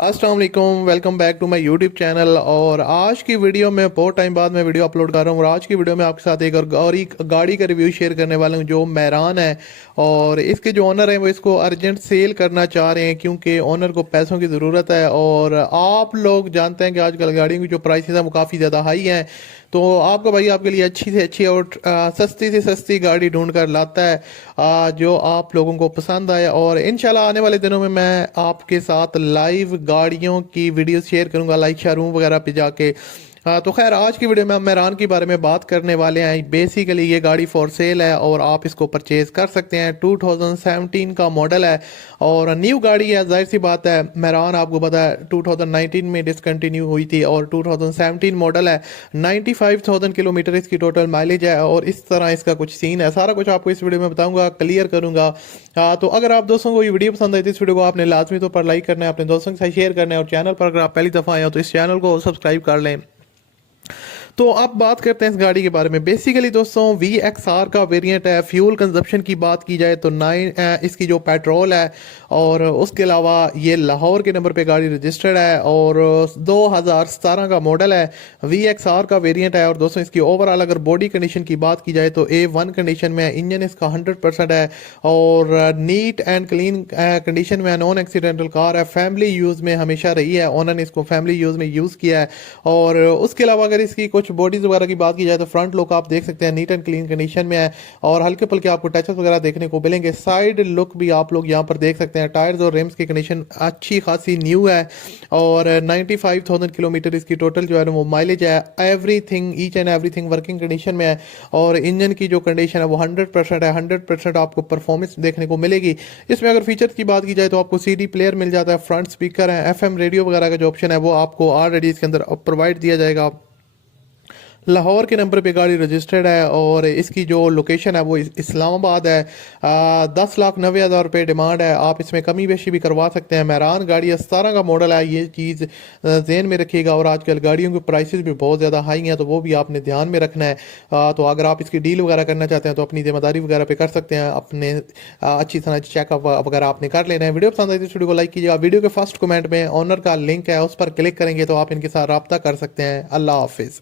अस्सलाम वालेकुम, welcome back to my YouTube channel. और आज की वीडियो में बहुत टाइम बाद मैं वीडियो अपलोड कर रहा हूँ और आज की वीडियो में आपके साथ एक गाड़ी का रिव्यू शेयर करने वाला हूँ जो मैरान है। और इसके जो ओनर हैं वो इसको अर्जेंट सेल करना चाह रहे हैं क्योंकि ओनर को पैसों की ज़रूरत है। और आप लोग जानते हैं कि आजकल गाड़ियों की जो प्राइसेस हैं वो काफ़ी ज़्यादा हाई हैं। तो आपका भाई आपके लिए अच्छी से अच्छी और सस्ती से सस्ती गाड़ी ढूंढ कर लाता है जो आप लोगों को पसंद आए। और इंशाल्लाह आने वाले दिनों में मैं आपके साथ लाइव गाड़ियों की वीडियो शेयर करूंगा, लाइक शोरूम वगैरह पे जाके। तो खैर आज की वीडियो में हम मेहरान के बारे में बात करने वाले हैं। बेसिकली ये गाड़ी फॉर सेल है और आप इसको परचेज कर सकते हैं। 2017 का मॉडल है और न्यू गाड़ी है। जाहिर सी बात है, मेहरान आपको पता है 2019 में डिसकंटिन्यू हुई थी और 2017 मॉडल है। 95,000 किलोमीटर इसकी टोटल माइलेज है और इस तरह इसका कुछ सीन है। सारा कुछ आपको इस वीडियो में बताऊंगा, क्लियर करूंगा। तो अगर आप दोस्तों को ये वीडियो पसंद आई तो इस वीडियो को आपने लाजमी तौर पर लाइक करना है, अपने दोस्तों के साथ शेयर करना है और चैनल पर अगर आप पहली दफ़ा आए हो तो इस चैनल को सब्सक्राइब कर लें। तो अब बात करते हैं इस गाड़ी के बारे में। बेसिकली दोस्तों VXR का वेरिएंट है। फ्यूल कंजप्शन की बात की जाए तो 9 इसकी जो पेट्रोल है और उसके अलावा ये लाहौर के नंबर पे गाड़ी रजिस्टर्ड है और 2017 का मॉडल है। VXR का वेरिएंट है। और दोस्तों इसकी ओवरऑल अगर बॉडी कंडीशन की बात की जाए तो A1 कंडीशन में है। इंजन इसका 100% है और नीट एंड क्लीन कंडीशन में, नॉन एक्सीडेंटल कार है। फैमिली यूज़ में हमेशा रही है, ओनर ने इसको फैमिली यूज़ में यूज़ किया है। और उसके अलावा अगर इसकी कुछ बॉडीज वगैरह की बात की जाए तो फ्रंट लुक आप देख सकते हैं नीट एंड क्लीन कंडीशन में है और हल्के फुल्के आपको टचअप वगैरह देखने को मिलेंगे। साइड लुक भी आप लोग यहाँ पर देख सकते हैं। टायर्स और रिम्स की कंडीशन अच्छी खासी न्यू है और 95,000 किलोमीटर इसकी टोटल जो है वो माइलेज है। Everything, each and everything working condition में है और इंजन की जो कंडीशन है वो 100% है। 100% आपको परफॉर्मेंस देखने को मिलेगी। इसमें अगर फीचर्स की बात की जाए तो आपको CD प्लेयर मिल जाता है, फ्रंट स्पीकर है, FM रेडियो वगैरह का जो ऑप्शन है वो आपको ऑलरेडी इसके अंदर प्रोवाइड दिया जाएगा। लाहौर के नंबर पे गाड़ी रजिस्टर्ड है और इसकी जो लोकेशन है वो इस्लामाबाद है। 10,90,000 रुपये डिमांड है। आप इसमें कमी बेशी भी करवा सकते हैं। मेहरान गाड़ी 17 का मॉडल है, ये चीज़ जहन में रखिएगा। और आजकल गाड़ियों की प्राइसेस भी बहुत ज़्यादा हाई हैं तो वो भी आपने ध्यान में रखना है। तो अगर आप इसकी डील वगैरह करना चाहते हैं तो अपनी जिम्मेदारी वगैरह पे कर सकते हैं। अपने अच्छी तरह चेकअप वगैरह आपने कर लेना है। वीडियो पसंद आई तो इस वीडियो को लाइक कीजिएगा। वीडियो के फर्स्ट कमेंट में ऑनर का लिंक है, उस पर क्लिक करेंगे तो आप इनके साथ रब्ता कर सकते हैं। अल्लाह हाफिज़।